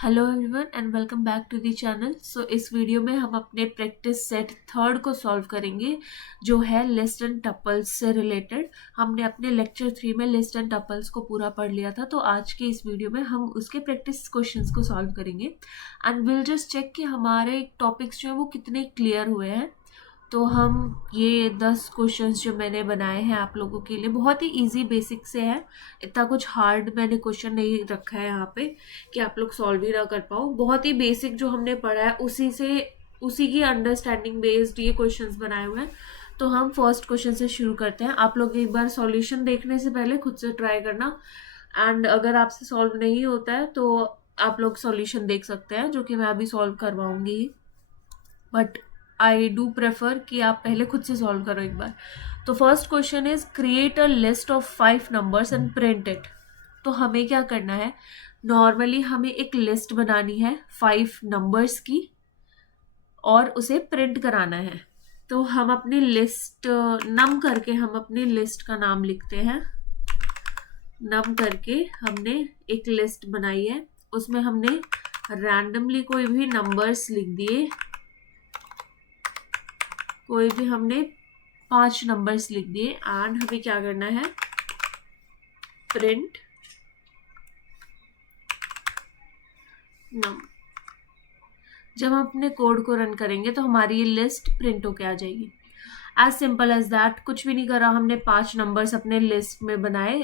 Hello everyone and welcome back to the channel. इस video में हम अपने प्रैक्टिस सेट थर्ड को सॉल्व करेंगे जो है लिस्ट एंड टपल्स से रिलेटेड। हमने अपने लेक्चर 3 में लिस्ट एंड टपल्स को पूरा पढ़ लिया था, तो आज के इस वीडियो में हम उसके प्रैक्टिस क्वेश्चंस को सॉल्व करेंगे एंड विल जस्ट चेक कि हमारे टॉपिक्स जो है वो कितने क्लियर हुए हैं। तो हम ये 10 क्वेश्चंस जो मैंने बनाए हैं आप लोगों के लिए बहुत ही इजी बेसिक से है। इतना कुछ हार्ड मैंने क्वेश्चन नहीं रखा है यहाँ पे कि आप लोग सॉल्व ही ना कर पाओ। बहुत ही बेसिक जो हमने पढ़ा है उसी की अंडरस्टैंडिंग बेस्ड ये क्वेश्चंस बनाए हुए हैं। तो हम फर्स्ट क्वेश्चन से शुरू करते हैं। आप लोग एक बार सॉल्यूशन देखने से पहले खुद से ट्राई करना एंड अगर आपसे सॉल्व नहीं होता है तो आप लोग सॉल्यूशन देख सकते हैं, जो कि मैं अभी सॉल्व करवाऊंगी। बट आई डू प्रेफर कि आप पहले खुद से सॉल्व करो एक बार। तो first question is create a list of 5 numbers and print it. तो हमें क्या करना है, नॉर्मली हमें एक लिस्ट बनानी है 5 नंबर्स की और उसे प्रिंट कराना है। तो हम अपनी लिस्ट नम करके हम अपनी लिस्ट का नाम लिखते हैं। नम करके हमने एक लिस्ट बनाई है, उसमें हमने रैंडमली कोई भी नंबर्स लिख दिए। कोई भी हमने 5 नंबर्स लिख दिए एंड हमें क्या करना है, प्रिंट नम। जब हम अपने कोड को रन करेंगे तो हमारी ये लिस्ट प्रिंट होके आ जाएगी। एज सिंपल एज दैट, कुछ भी नहीं करा हमने। 5 नंबर्स अपने लिस्ट में बनाए,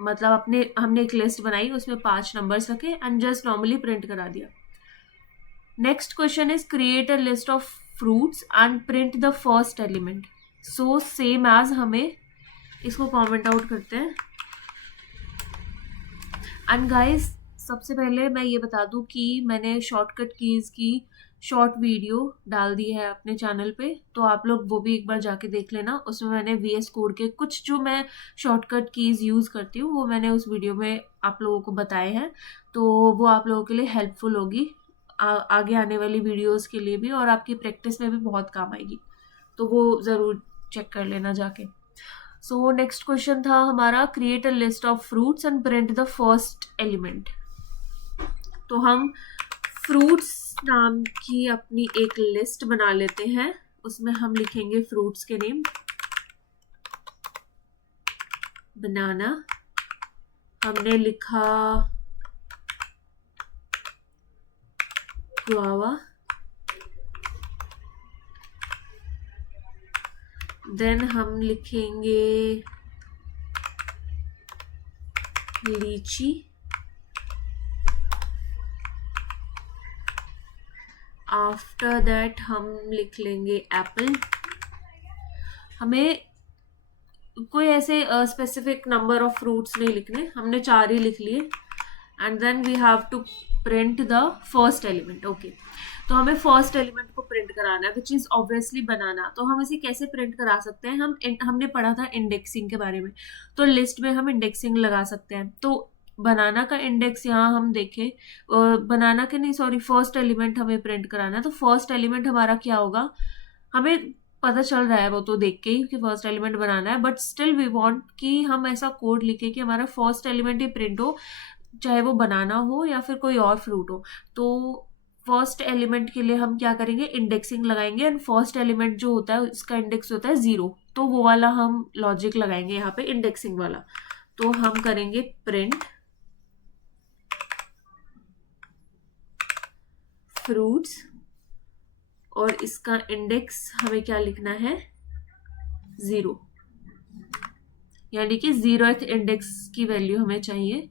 मतलब हमने एक लिस्ट बनाई, उसमें 5 नंबर्स रखे एंड जस्ट नॉर्मली प्रिंट करा दिया। Next question is create a list of fruits and print the first element. So same as, हमें इसको कमेंट आउट करते हैं। एंड गाइस, सबसे पहले मैं ये बता दूं कि मैंने शॉर्टकट कीज की शॉर्ट वीडियो डाल दी है अपने चैनल पे, तो आप लोग वो भी एक बार जाके देख लेना। उसमें मैंने VS कोड के कुछ जो मैं शॉर्टकट कीज यूज करती हूँ वो मैंने उस वीडियो में आप लोगों को बताए हैं, तो वो आप लोगों के लिए हेल्पफुल होगी आगे आने वाली वीडियोस के लिए भी, और आपकी प्रैक्टिस में भी बहुत काम आएगी। तो वो ज़रूर चेक कर लेना जाके। सो नेक्स्ट क्वेश्चन था हमारा, create a list of fruits and print the first element. तो हम फ्रूट्स नाम की अपनी एक लिस्ट बना लेते हैं, उसमें हम लिखेंगे फ्रूट्स के नेम। बनाना हमने लिखा, गुआवा, देन हम लिखेंगे लीची, आफ्टर दैट हम लिख लेंगे एप्पल। हमें कोई ऐसे स्पेसिफिक नंबर ऑफ फ्रूट्स नहीं लिखने, हमने 4 ही लिख लिए। And then we have to print the first element. Okay, तो हमें फर्स्ट एलिमेंट को प्रिंट कराना है विच इज ऑब्वियसली बनाना। तो हम इसे कैसे प्रिंट करा सकते हैं, हमने पढ़ा था इंडेक्सिंग के बारे में। तो लिस्ट में हम इंडेक्सिंग लगा सकते हैं। तो बनाना का इंडेक्स यहाँ हम देखें, बनाना के नहीं, सॉरी, फर्स्ट एलिमेंट हमें प्रिंट कराना है। तो फर्स्ट एलिमेंट हमारा क्या होगा, हमें पता चल रहा है वो तो देख के ही कि फर्स्ट एलिमेंट बनाना है, बट स्टिल वी वांट कि हम ऐसा कोड लिखे कि हमारा फर्स्ट एलिमेंट ही प्रिंट हो, चाहे वो बनाना हो या फिर कोई और फ्रूट हो। तो फर्स्ट एलिमेंट के लिए हम क्या करेंगे, इंडेक्सिंग लगाएंगे एंड फर्स्ट एलिमेंट जो होता है उसका इंडेक्स होता है 0, तो वो वाला हम लॉजिक लगाएंगे यहाँ पे, इंडेक्सिंग वाला। तो हम करेंगे प्रिंट फ्रूट्स और इसका इंडेक्स हमें क्या लिखना है, 0, यानी कि 0th इंडेक्स की वैल्यू हमें चाहिए।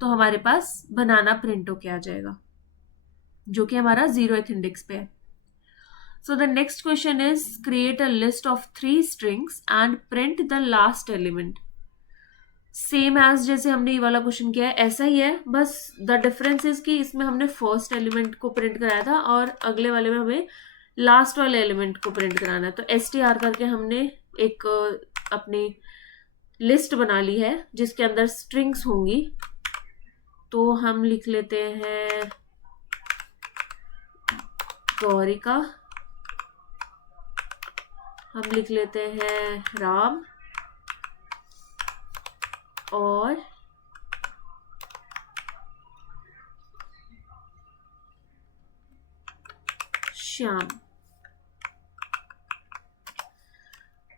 तो हमारे पास बनाना प्रिंट होके आ जाएगा, जो कि हमारा 0th इंडेक्स पे है। So the next question is create a list of 3 strings and print the last element. Same as जैसे हमने ये वाला क्वेश्चन किया है ऐसा ही है, बस द डिफरेंस इज कि इसमें हमने फर्स्ट एलिमेंट को प्रिंट कराया था और अगले वाले में हमें लास्ट वाले एलिमेंट को प्रिंट कराना है। तो STR करके हमने एक अपनी लिस्ट बना ली है जिसके अंदर स्ट्रिंग्स होंगी। तो हम लिख लेते हैं गौरिका, हम लिख लेते हैं राम, और श्याम।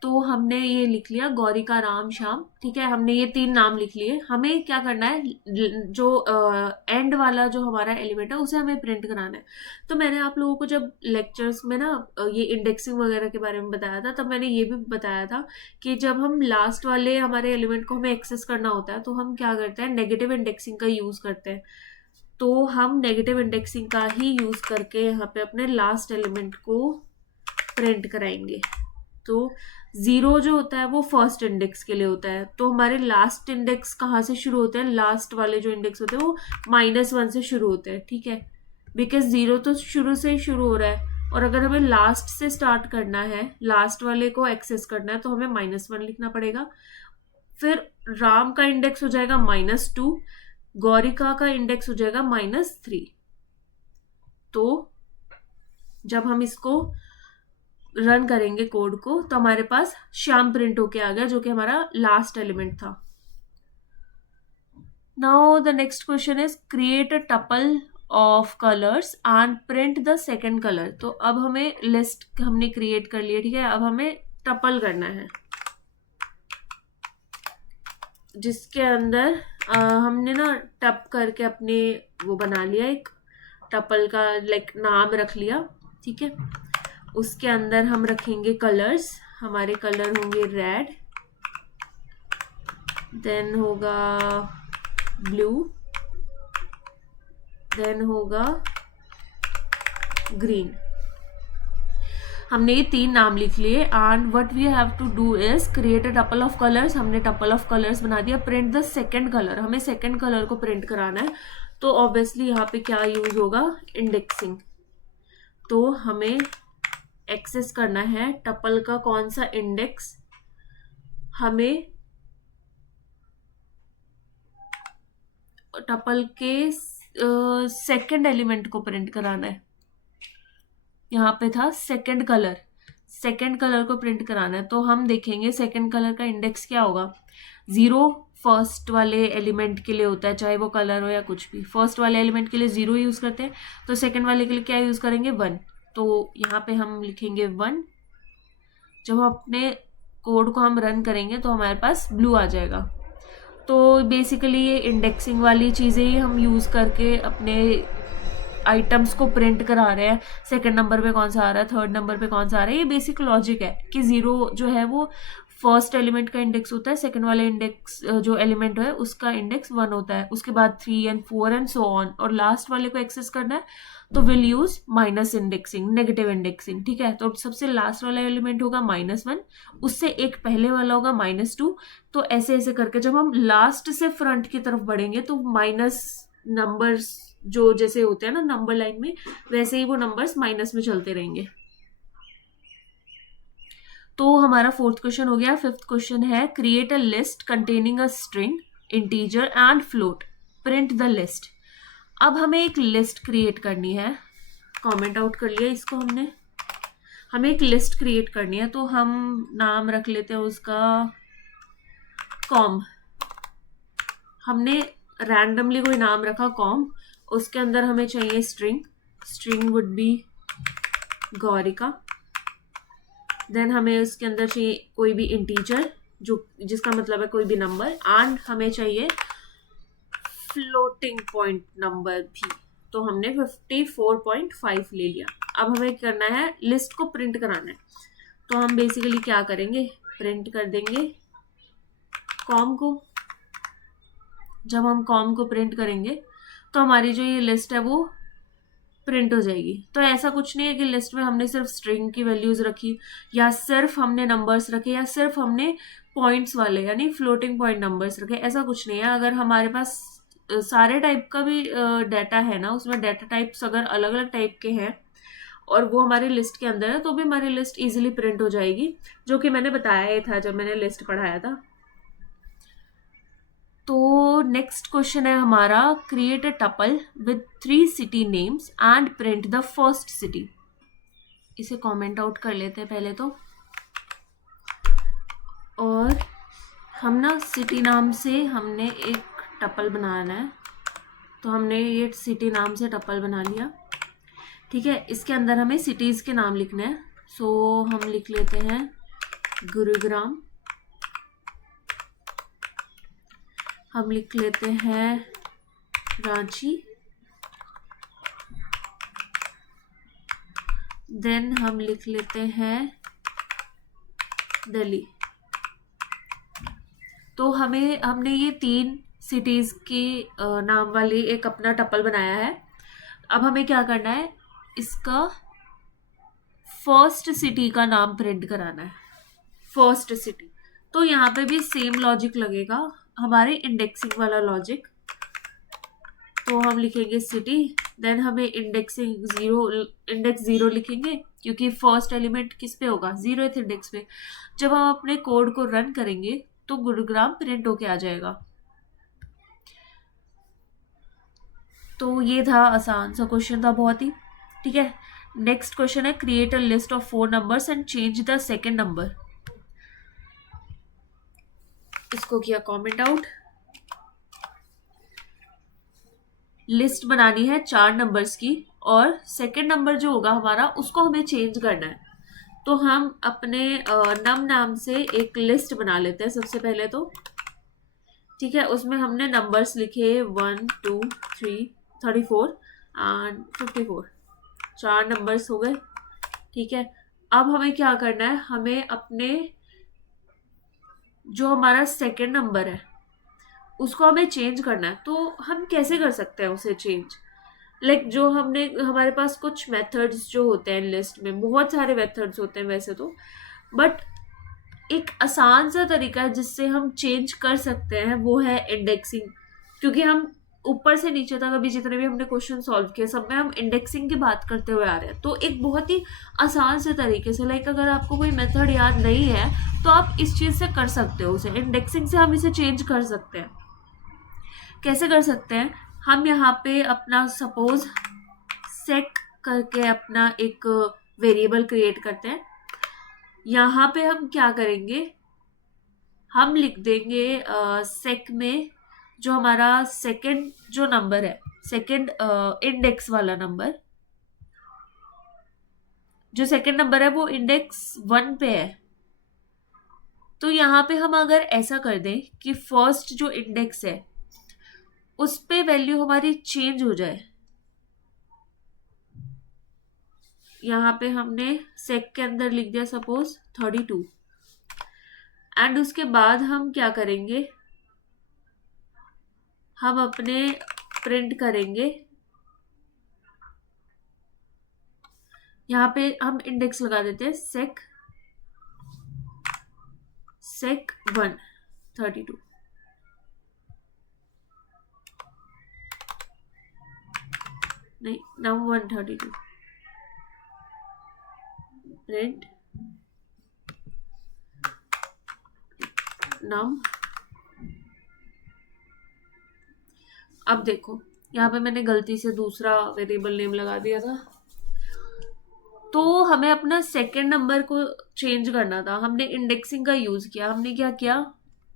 तो हमने ये लिख लिया गौरिका, राम, श्याम, ठीक है, हमने ये 3 नाम लिख लिए। हमें क्या करना है, जो एंड वाला जो हमारा एलिमेंट है उसे हमें प्रिंट कराना है। तो मैंने आप लोगों को जब लेक्चर्स में ना ये इंडेक्सिंग वगैरह के बारे में बताया था, तब मैंने ये भी बताया था कि जब हम लास्ट वाले हमारे एलिमेंट को हमें एक्सेस करना होता है तो हम क्या करते हैं, नेगेटिव इंडेक्सिंग का यूज करते हैं। तो हम नेगेटिव इंडेक्सिंग का ही यूज करके यहाँ पे अपने लास्ट एलिमेंट को प्रिंट कराएंगे। तो 0 जो होता है वो फर्स्ट इंडेक्स के लिए होता है। तो हमारे लास्ट इंडेक्स कहाँ से शुरू होते हैं, लास्ट वाले जो इंडेक्स होते हैं वो -1 से शुरू होते हैं, ठीक है, बिकॉज 0 तो शुरू से ही शुरू हो रहा है। और अगर हमें लास्ट से स्टार्ट करना है, लास्ट वाले को एक्सेस करना है, तो हमें -1 लिखना पड़ेगा। फिर राम का इंडेक्स हो जाएगा -2, गौरिका का इंडेक्स हो जाएगा -3। तो जब हम इसको रन करेंगे कोड को, तो हमारे पास श्याम प्रिंट होके आ गया, जो कि हमारा लास्ट एलिमेंट था। Now the next question is create a tuple of colours and print the second colour. तो अब हमें लिस्ट हमने क्रिएट कर लिया, ठीक है, अब हमें टपल करना है, जिसके अंदर हमने ना टप करके अपने वो बना लिया, एक टपल का लाइक नाम रख लिया, ठीक है। उसके अंदर हम रखेंगे कलर्स, हमारे कलर होंगे रेड, देन होगा ब्लू, देन होगा ग्रीन। हमने ये 3 नाम लिख लिए। And what we have to do is create a tuple of colours. हमने टपल ऑफ कलर्स बना दिया। प्रिंट द सेकेंड कलर, हमें सेकेंड कलर को प्रिंट कराना है। तो ऑब्वियसली यहाँ पे क्या यूज होगा, इंडेक्सिंग। तो हमें एक्सेस करना है टपल का कौन सा इंडेक्स, हमें टपल के सेकेंड एलिमेंट को प्रिंट कराना है। यहाँ पे था सेकेंड कलर को प्रिंट कराना है। तो हम देखेंगे सेकेंड कलर का इंडेक्स क्या होगा। 0 फर्स्ट वाले एलिमेंट के लिए होता है, चाहे वो कलर हो या कुछ भी। फर्स्ट वाले एलिमेंट के लिए 0 यूज करते हैं, तो सेकेंड वाले के लिए क्या यूज करेंगे, 1। तो यहाँ पे हम लिखेंगे 1। जब हम अपने कोड को हम रन करेंगे तो हमारे पास ब्लू आ जाएगा। तो बेसिकली ये इंडेक्सिंग वाली चीज़ें ही हम यूज़ करके अपने आइटम्स को प्रिंट करा रहे हैं। सेकंड नंबर पे कौन सा आ रहा है, थर्ड नंबर पे कौन सा आ रहा है। ये बेसिक लॉजिक है कि 0 जो है वो फर्स्ट एलिमेंट का इंडेक्स होता है, सेकंड वाले इंडेक्स जो एलिमेंट है उसका इंडेक्स 1 होता है, उसके बाद 3 and 4 and so on। और लास्ट वाले को एक्सेस करना है तो will use minus indexing, negative indexing, ठीक है। तो सबसे लास्ट वाला एलिमेंट होगा -1, उससे एक पहले वाला होगा -2। तो ऐसे ऐसे करके जब हम लास्ट से फ्रंट की तरफ बढ़ेंगे तो माइनस नंबर्स जो जैसे होते हैं ना नंबर लाइन में, वैसे ही वो नंबर्स माइनस में चलते रहेंगे। तो हमारा 4th क्वेश्चन हो गया। 5th क्वेश्चन है create a list containing a string, integer and float, print the list. अब हमें एक लिस्ट क्रिएट करनी है, कमेंट आउट कर लिया इसको हमने। हमें एक लिस्ट क्रिएट करनी है, तो हम नाम रख लेते हैं उसका कॉम। हमने रैंडमली कोई नाम रखा कॉम। उसके अंदर हमें चाहिए string would be Gaurika. Then हमें उसके अंदर चाहिए कोई भी इंटीजर जो जिसका मतलब है कोई भी नंबर, एंड हमें चाहिए फ्लोटिंग पॉइंट नंबर भी। तो हमने 54.5 ले लिया। अब हमें करना है लिस्ट को प्रिंट कराना है। तो हम बेसिकली क्या करेंगे, प्रिंट कर देंगे कॉम को। जब हम कॉम को प्रिंट करेंगे तो हमारी जो ये लिस्ट है वो प्रिंट हो जाएगी। तो ऐसा कुछ नहीं है कि लिस्ट में हमने सिर्फ स्ट्रिंग की वैल्यूज रखी, या सिर्फ हमने नंबर्स रखे, या सिर्फ हमने पॉइंट्स वाले यानी फ्लोटिंग पॉइंट नंबर्स रखे। ऐसा कुछ नहीं है। अगर हमारे पास सारे टाइप का भी डाटा है ना, उसमें डाटा टाइप्स अगर अलग अलग टाइप के हैं और वो हमारी लिस्ट के अंदर है, तो भी हमारी लिस्ट इजीली प्रिंट हो जाएगी, जो कि मैंने बताया ही था जब मैंने लिस्ट पढ़ाया था। तो नेक्स्ट क्वेश्चन है हमारा create a tuple with 3 city names and print the first city. इसे कमेंट आउट कर लेते हैं पहले तो। और हम ना सिटी नाम से हमने एक टपल बनाना है, तो हमने ये सिटी नाम से टपल बना लिया। ठीक है, इसके अंदर हमें सिटीज़ के नाम लिखने हैं। सो हम लिख लेते हैं गुरुग्राम, हम लिख लेते हैं रांची, देन हम लिख लेते हैं दिल्ली। तो हमने ये 3 सिटीज़ के नाम वाले एक अपना टपल बनाया है। अब हमें क्या करना है, इसका फर्स्ट सिटी का नाम प्रिंट कराना है, फर्स्ट सिटी। तो यहाँ पे भी सेम लॉजिक लगेगा, हमारे इंडेक्सिंग वाला लॉजिक। तो हम लिखेंगे सिटी, देन हमें इंडेक्स 0 लिखेंगे, क्योंकि फर्स्ट एलिमेंट किस पे होगा, 0th इंडेक्स पे। जब हम अपने कोड को रन करेंगे तो गुरुग्राम प्रिंट होके आ जाएगा। तो ये था, आसान सा क्वेश्चन था बहुत ही। ठीक है, नेक्स्ट क्वेश्चन है create a list of 4 numbers and change the second number. इसको किया कमेंट आउट। लिस्ट बनानी है 4 नंबर्स की, और सेकेंड नंबर जो होगा हमारा उसको हमें चेंज करना है। तो हम अपने नम नाम से एक लिस्ट बना लेते हैं सबसे पहले तो। ठीक है, उसमें हमने नंबर्स लिखे 1 2 3 34 एंड 54, 4 नंबर्स हो गए। ठीक है, अब हमें क्या करना है, हमें अपने जो हमारा सेकेंड नंबर है उसको हमें चेंज करना है। तो हम कैसे कर सकते हैं उसे चेंज, जो हमारे पास कुछ मेथड्स जो होते हैं लिस्ट में, बहुत सारे मेथड्स होते हैं वैसे तो, बट एक आसान सा तरीका है जिससे हम चेंज कर सकते हैं, वो है इंडेक्सिंग। क्योंकि हम ऊपर से नीचे तक अभी जितने भी हमने क्वेश्चन सॉल्व किए सब में हम इंडेक्सिंग की बात करते हुए आ रहे हैं। तो एक बहुत ही आसान से तरीके से, अगर आपको कोई मेथड याद नहीं है तो आप इस चीज़ से कर सकते हो, उसे इंडेक्सिंग से हम इसे चेंज कर सकते हैं। कैसे कर सकते हैं, हम यहाँ पे अपना सपोज सेक करके अपना एक वेरिएबल क्रिएट करते हैं। यहाँ पे हम क्या करेंगे, हम लिख देंगे सेक में जो हमारा सेकंड जो नंबर है, सेकंड इंडेक्स वाला नंबर, जो सेकंड नंबर है वो इंडेक्स 1 पे है। तो यहाँ पे हम अगर ऐसा कर दें कि फर्स्ट जो इंडेक्स है उस पे वैल्यू हमारी चेंज हो जाए। यहाँ पे हमने सेक के अंदर लिख दिया सपोज 32, एंड उसके बाद हम क्या करेंगे, हम अपने प्रिंट करेंगे, यहाँ पे हम इंडेक्स लगा देते हैं सेक 1 32, नहीं नम 132, प्रिंट नम। अब देखो यहाँ पे मैंने गलती से दूसरा वेरिएबल नेम लगा दिया था। तो हमें अपना सेकेंड नंबर को चेंज करना था, हमने इंडेक्सिंग का यूज किया। हमने क्या किया,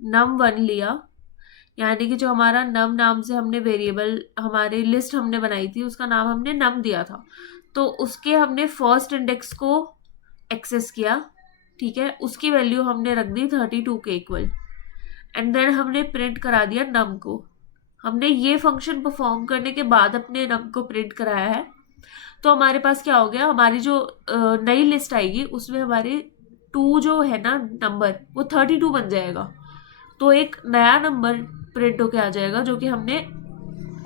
नम 1 लिया, यानी कि जो हमारा नम नाम से हमने वेरिएबल, हमारी लिस्ट हमने बनाई थी उसका नाम हमने नम दिया था, तो उसके हमने फर्स्ट इंडेक्स को एक्सेस किया। ठीक है, उसकी वैल्यू हमने रख दी 32 के इक्वल, एंड देन हमने प्रिंट करा दिया नम को। हमने ये फंक्शन परफॉर्म करने के बाद अपने नम को प्रिंट कराया है। तो हमारे पास क्या हो गया, हमारी जो नई लिस्ट आएगी उसमें हमारे 2 जो है ना नंबर, वो 32 बन जाएगा। तो एक नया नंबर प्रिंट होके आ जाएगा जो कि हमने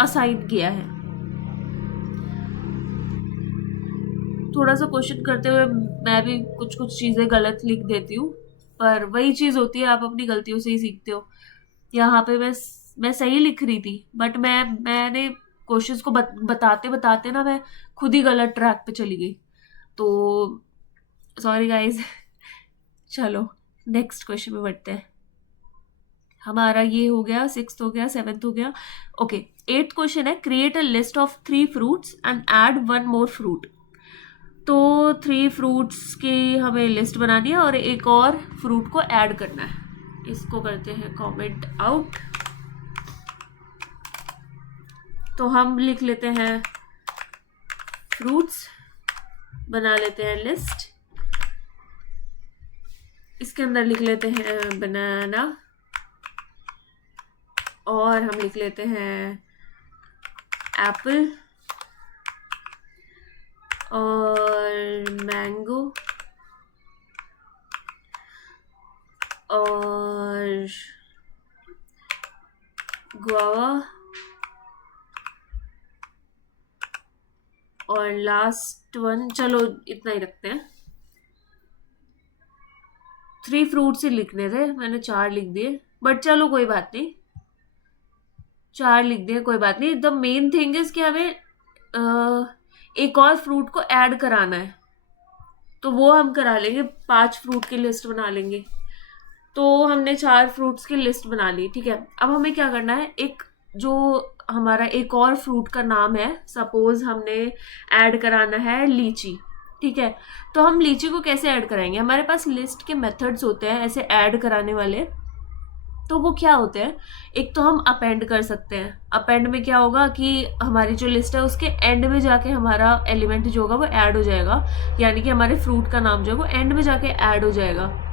असाइन किया है। थोड़ा सा क्वेश्चन करते हुए मैं भी कुछ चीजें गलत लिख देती हूँ, पर वही चीज होती है, आप अपनी गलतियों से ही सीखते हो। यहाँ पे मैं सही लिख रही थी, बट मैंने क्वेश्चंस को बताते बताते ना मैं खुद ही गलत ट्रैक पे चली गई, तो सॉरी गाइज। चलो नेक्स्ट क्वेश्चन में बढ़ते हैं। हमारा ये हो गया, 6th हो गया, 7th हो गया। ओके, 8th क्वेश्चन है create a list of 3 fruits and add 1 more fruit. तो 3 फ्रूट्स की हमें लिस्ट बनानी है और एक और फ्रूट को ऐड करना है। इसको करते हैं कमेंट आउट। तो हम लिख लेते हैं फ्रूट्स, बना लेते हैं लिस्ट। इसके अंदर लिख लेते हैं बनाना, और हम लिख लेते हैं एप्पल और मैंगो और गुआवा और लास्ट वन, चलो इतना ही रखते हैं। 3 फ्रूट्स ही लिखने थे, मैंने 4 लिख दिए, बट चलो कोई बात नहीं, 4 लिख दिए, कोई बात नहीं। द मेन थिंग इज कि हमें एक और फ्रूट को ऐड कराना है, तो वो हम करा लेंगे। 5 फ्रूट की लिस्ट बना लेंगे। तो हमने 4 फ्रूट्स की लिस्ट बना ली, ठीक है। अब हमें क्या करना है, एक जो हमारा एक और फ्रूट का नाम है, सपोज हमने ऐड कराना है लीची, ठीक है। तो हम लीची को कैसे ऐड कराएंगे? हमारे पास लिस्ट के मेथड्स होते हैं ऐसे ऐड कराने वाले। तो वो क्या होते हैं, एक तो हम अपेंड कर सकते हैं। अपेंड में क्या होगा कि हमारी जो लिस्ट है उसके एंड में जाके हमारा एलिमेंट जो होगा वो ऐड हो जाएगा, यानी कि हमारे फ्रूट का नाम जो है वो एंड में जाके ऐड हो जाएगा।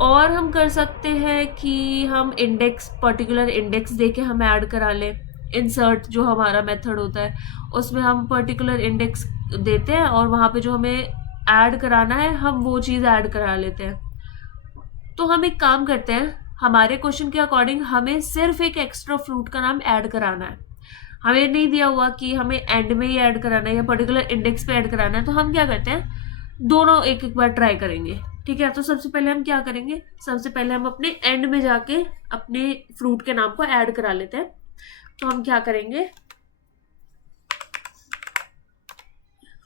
और हम कर सकते हैं कि हम इंडेक्स, पर्टिकुलर इंडेक्स देके हम ऐड करा लें। इंसर्ट जो हमारा मेथड होता है उसमें हम पर्टिकुलर इंडेक्स देते हैं और वहाँ पे जो हमें ऐड कराना है हम वो चीज़ ऐड करा लेते हैं। तो हम एक काम करते हैं, हमारे क्वेश्चन के अकॉर्डिंग हमें सिर्फ एक एक्स्ट्रा फ्रूट का नाम ऐड कराना है। हमें नहीं दिया हुआ कि हमें एंड में ही ऐड कराना है या पर्टिकुलर इंडेक्स पे ऐड कराना है। तो हम क्या करते हैं, दोनों एक एक बार ट्राई करेंगे, ठीक है। तो सबसे पहले हम क्या करेंगे, सबसे पहले हम अपने एंड में जाके अपने फ्रूट के नाम को ऐड करा लेते हैं। तो हम क्या करेंगे,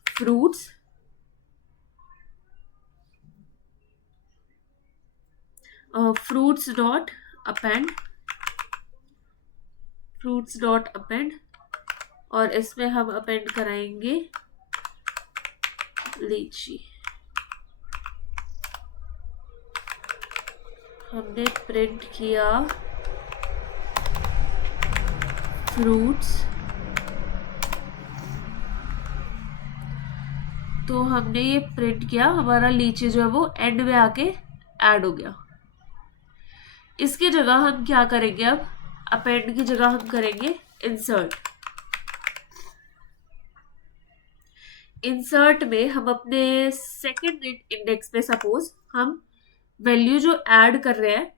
fruits fruits dot append, fruits dot append, और इसमें हम अपेंड कराएंगे लीची। हमने प्रिंट किया फ्रूट्स, तो हमने ये प्रिंट किया, हमारा लीची जो है वो एंड में आके ऐड हो गया। इसकी जगह हम क्या करेंगे, अब अपेंड की जगह हम करेंगे इंसर्ट। इंसर्ट में हम अपने सेकंड इंडेक्स पे सपोज हम वैल्यू जो ऐड कर रहे हैं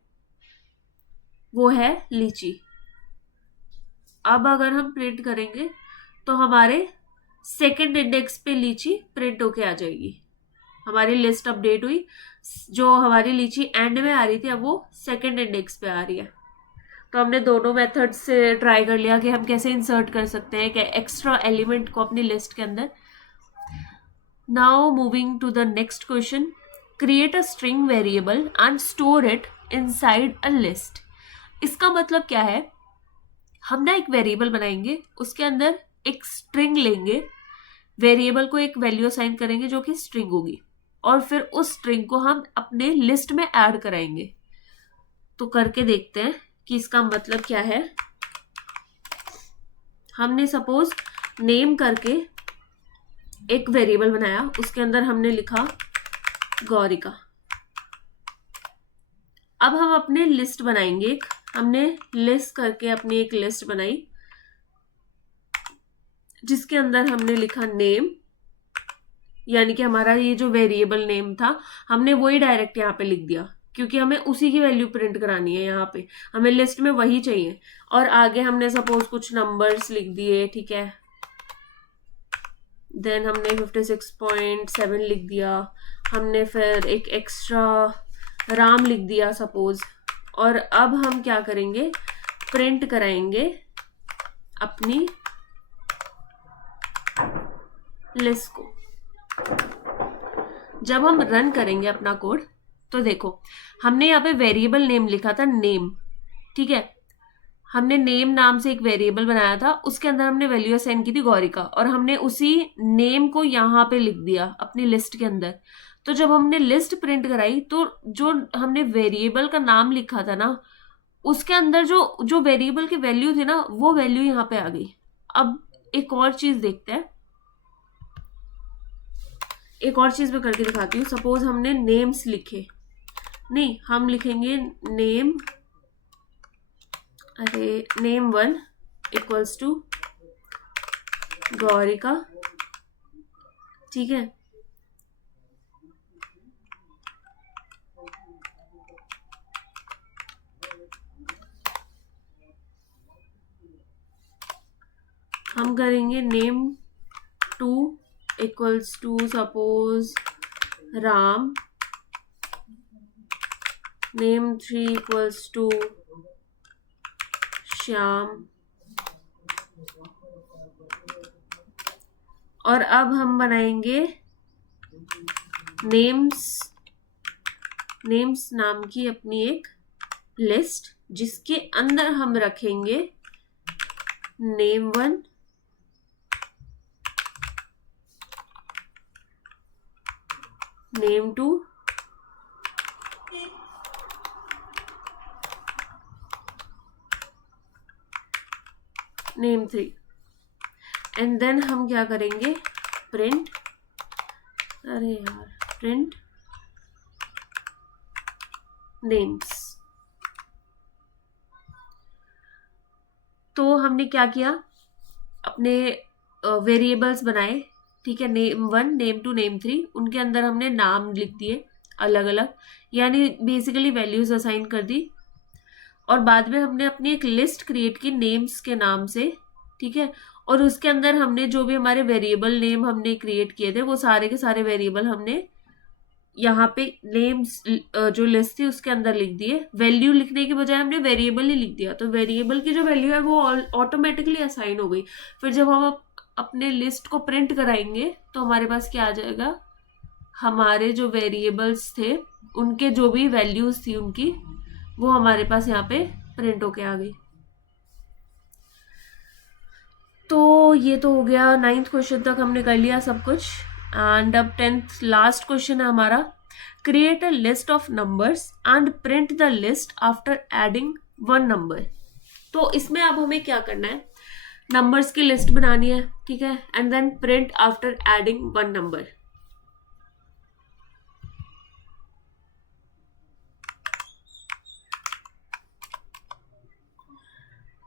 वो है लीची। अब अगर हम प्रिंट करेंगे तो हमारे सेकंड इंडेक्स पे लीची प्रिंट होके आ जाएगी। हमारी लिस्ट अपडेट हुई, जो हमारी लीची एंड में आ रही थी अब वो सेकंड इंडेक्स पे आ रही है। तो हमने दोनों मेथड से ट्राई कर लिया कि हम कैसे इंसर्ट कर सकते हैं कि एक्स्ट्रा एलिमेंट को अपनी लिस्ट के अंदर। Now moving to the next question, create a string variable and store it inside a list. इसका मतलब क्या है, हम ना एक वेरिएबल बनाएंगे, उसके अंदर एक स्ट्रिंग लेंगे, वेरिएबल को एक वैल्यू असाइन करेंगे जो कि स्ट्रिंग होगी, और फिर उस स्ट्रिंग को हम अपने लिस्ट में ऐड कराएंगे। तो करके देखते हैं कि इसका मतलब क्या है। हमने सपोज नेम करके एक वेरिएबल बनाया, उसके अंदर हमने लिखा गौरिका। अब हम अपने लिस्ट बनाएंगे एक, हमने लिस्ट करके अपनी एक लिस्ट बनाई जिसके अंदर हमने लिखा नेम, यानी कि हमारा ये जो वेरिएबल नेम था हमने वही डायरेक्ट यहाँ पे लिख दिया, क्योंकि हमें उसी की वैल्यू प्रिंट करानी है, यहाँ पे हमें लिस्ट में वही चाहिए। और आगे हमने सपोज कुछ नंबर्स लिख दिए, ठीक है। देन हमने 56.7 लिख दिया, हमने फिर एक एक्स्ट्रा राम लिख दिया सपोज। और अब हम क्या करेंगे, प्रिंट कराएंगे अपनी लिस्ट को। जब हम रन करेंगे अपना कोड तो देखो हमने यहाँ पे वेरिएबल नेम लिखा था नेम, ठीक है। हमने नेम नाम से एक वेरिएबल बनाया था, उसके अंदर हमने वैल्यू असाइन की थी गौरिका, और हमने उसी नेम को यहाँ पे लिख दिया अपनी लिस्ट के अंदर। तो जब हमने लिस्ट प्रिंट कराई तो जो हमने वेरिएबल का नाम लिखा था ना, उसके अंदर जो वेरिएबल की वैल्यू थी ना, वो वैल्यू यहाँ पे आ गई। अब एक और चीज देखते हैं, एक और चीज मैं करके दिखाती हूँ। सपोज हमने नेम्स लिखे, नहीं हम लिखेंगे नेम, अरे name1 इक्वल्स टू गौरिका, ठीक है। हम करेंगे name2 equals to suppose Ram, name3 equals to Shyam, और अब हम बनाएंगे नेम्स नाम की अपनी एक लिस्ट, जिसके अंदर हम रखेंगे name1, name2, name3, and then हम क्या करेंगे प्रिंट, अरे यार प्रिंट नेम्स। तो हमने क्या किया, अपने वेरिएबल्स बनाए, ठीक है, name1 name2 name3, उनके अंदर हमने नाम लिख दिए अलग अलग, यानी बेसिकली वैल्यूज असाइन कर दी, और बाद में हमने अपनी एक लिस्ट क्रिएट की नेम्स के नाम से, ठीक है, और उसके अंदर हमने जो भी हमारे वेरिएबल नेम हमने क्रिएट किए थे वो सारे के सारे वेरिएबल हमने यहाँ पे नेम्स जो लिस्ट थी उसके अंदर लिख दिए। वैल्यू लिखने के बजाय हमने वेरिएबल ही लिख दिया, तो वेरिएबल की जो वैल्यू है वो ऑटोमेटिकली असाइन हो गई। फिर जब हम अपने लिस्ट को प्रिंट कराएंगे तो हमारे पास क्या आ जाएगा, हमारे जो वेरिएबल्स थे उनके जो भी वैल्यूज थी उनकी, वो हमारे पास यहाँ पे प्रिंट होके आ गई। तो ये तो हो गया, 9th क्वेश्चन तक हमने कर लिया सब कुछ। एंड अब 10th लास्ट क्वेश्चन है हमारा, create a list of numbers and print the list after adding one number. तो इसमें अब हमें क्या करना है, नंबर्स की लिस्ट बनानी है, ठीक है, and then print after adding one number.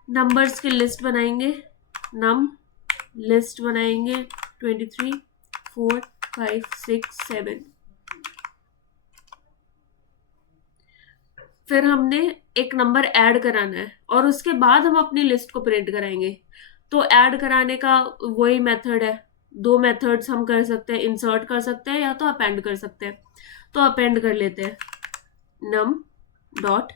Numbers की लिस्ट बनाएंगे, नम लिस्ट बनाएंगे 23 4 5 6 7। फिर हमने एक नंबर ऐड कराना है और उसके बाद हम अपनी लिस्ट को प्रिंट कराएंगे। तो ऐड कराने का वही मेथड है, दो मेथड्स हम कर सकते हैं, इंसर्ट कर सकते हैं या तो अपेंड कर सकते हैं। तो अपेंड कर लेते हैं, नम डॉट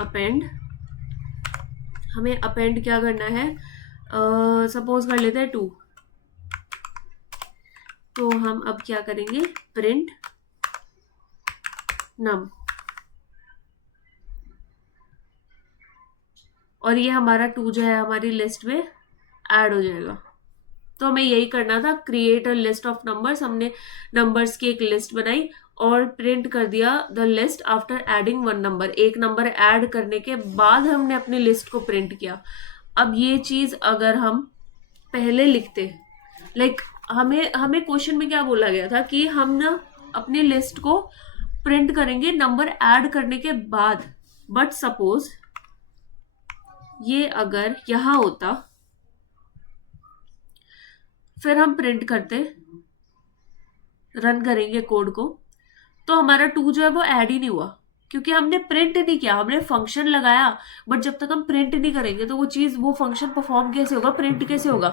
अपेंड। हमें अपेंड क्या करना है, सपोज कर लेते हैं 2। तो हम अब क्या करेंगे, प्रिंट नम, और ये हमारा 2 जो है हमारी लिस्ट में ऐड हो जाएगा। तो हमें यही करना था, create a list of numbers. हमने नंबर्स की एक लिस्ट बनाई और प्रिंट कर दिया the list after adding one number. एक नंबर ऐड करने के बाद हमने अपनी लिस्ट को प्रिंट किया। अब ये चीज अगर हम पहले लिखते, लाइक हमें क्वेश्चन में क्या बोला गया था कि हम ना अपनी लिस्ट को प्रिंट करेंगे नंबर ऐड करने के बाद, बट सपोज ये अगर यहां होता, फिर हम प्रिंट करते, रन करेंगे कोड को, तो हमारा 2 जो है वो ऐड ही नहीं हुआ, क्योंकि हमने प्रिंट नहीं किया। हमने फंक्शन लगाया बट जब तक हम प्रिंट नहीं करेंगे तो वो चीज, वो फंक्शन परफॉर्म कैसे होगा, प्रिंट कैसे होगा।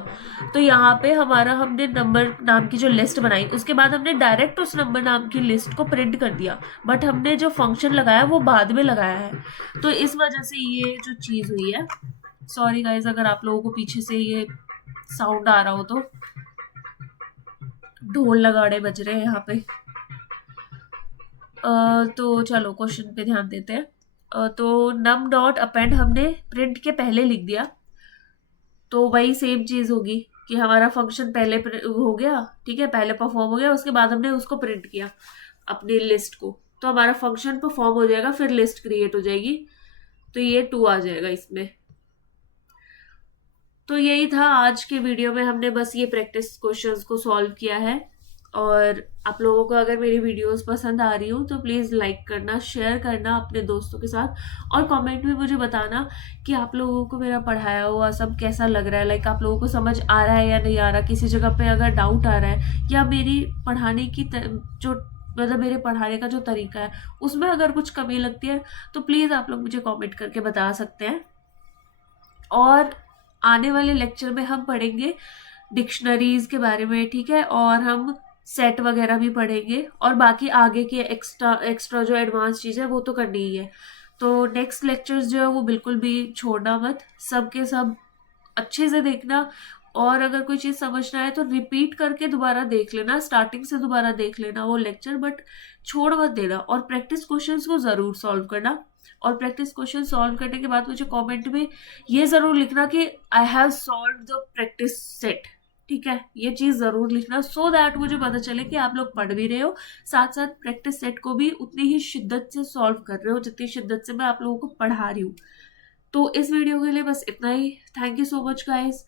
तो यहाँ पे हमारा, हमने नंबर नाम की जो लिस्ट बनाई उसके बाद हमने डायरेक्ट उस नंबर नाम की लिस्ट को प्रिंट कर दिया, बट हमने जो फंक्शन लगाया वो बाद में लगाया है। तो इस वजह से ये जो चीज हुई है, सॉरी गाइज अगर आप लोगों को पीछे से ये साउंड आ रहा हो, तो ढोल नगाड़े बज रहे हैं यहाँ पे। तो चलो क्वेश्चन पे ध्यान देते हैं। तो नम डॉट अपेंड हमने प्रिंट के पहले लिख दिया, तो वही सेम चीज होगी कि हमारा फंक्शन पहले हो गया, ठीक है, पहले परफॉर्म हो गया, उसके बाद हमने उसको प्रिंट किया अपनी लिस्ट को, तो हमारा फंक्शन परफॉर्म हो जाएगा, फिर लिस्ट क्रिएट हो जाएगी। तो ये 2 आ जाएगा इसमें। तो यही था आज के वीडियो में, हमने बस ये प्रैक्टिस क्वेश्चंस को सॉल्व किया है। और आप लोगों को अगर मेरी वीडियोस पसंद आ रही हो तो प्लीज़ लाइक करना, शेयर करना अपने दोस्तों के साथ, और कमेंट में मुझे बताना कि आप लोगों को मेरा पढ़ाया हुआ सब कैसा लग रहा है। लाइक आप लोगों को समझ आ रहा है या नहीं आ रहा, किसी जगह पे अगर डाउट आ रहा है, या मेरी पढ़ाने की जो मतलब मेरे पढ़ाने का जो तरीका है उसमें अगर कुछ कमी लगती है तो प्लीज़ आप लोग मुझे कमेंट करके बता सकते हैं। और आने वाले लेक्चर में हम पढ़ेंगे डिक्शनरीज के बारे में, ठीक है, और हम सेट वगैरह भी पढ़ेंगे, और बाकी आगे के एक्स्ट्रा एक्स्ट्रा जो एडवांस चीज़ है वो तो करनी ही है। तो नेक्स्ट लेक्चर्स जो है वो बिल्कुल भी छोड़ना मत, सब के सब अच्छे से देखना। और अगर कोई चीज़ समझना है तो रिपीट करके दोबारा देख लेना, स्टार्टिंग से दोबारा देख लेना वो लेक्चर, बट छोड़ मत देना। और प्रैक्टिस क्वेश्चंस को ज़रूर सॉल्व करना, और प्रैक्टिस क्वेश्चन सॉल्व करने के बाद मुझे कमेंट में ये ज़रूर लिखना कि I have solve the practice set, ठीक है, ये चीज़ ज़रूर लिखना, सो दैट मुझे पता चले कि आप लोग पढ़ भी रहे हो, साथ साथ प्रैक्टिस सेट को भी उतनी ही शिद्दत से सॉल्व कर रहे हो जितनी शिद्दत से मैं आप लोगों को पढ़ा रही हूँ। तो इस वीडियो के लिए बस इतना ही। Thank you so much guys.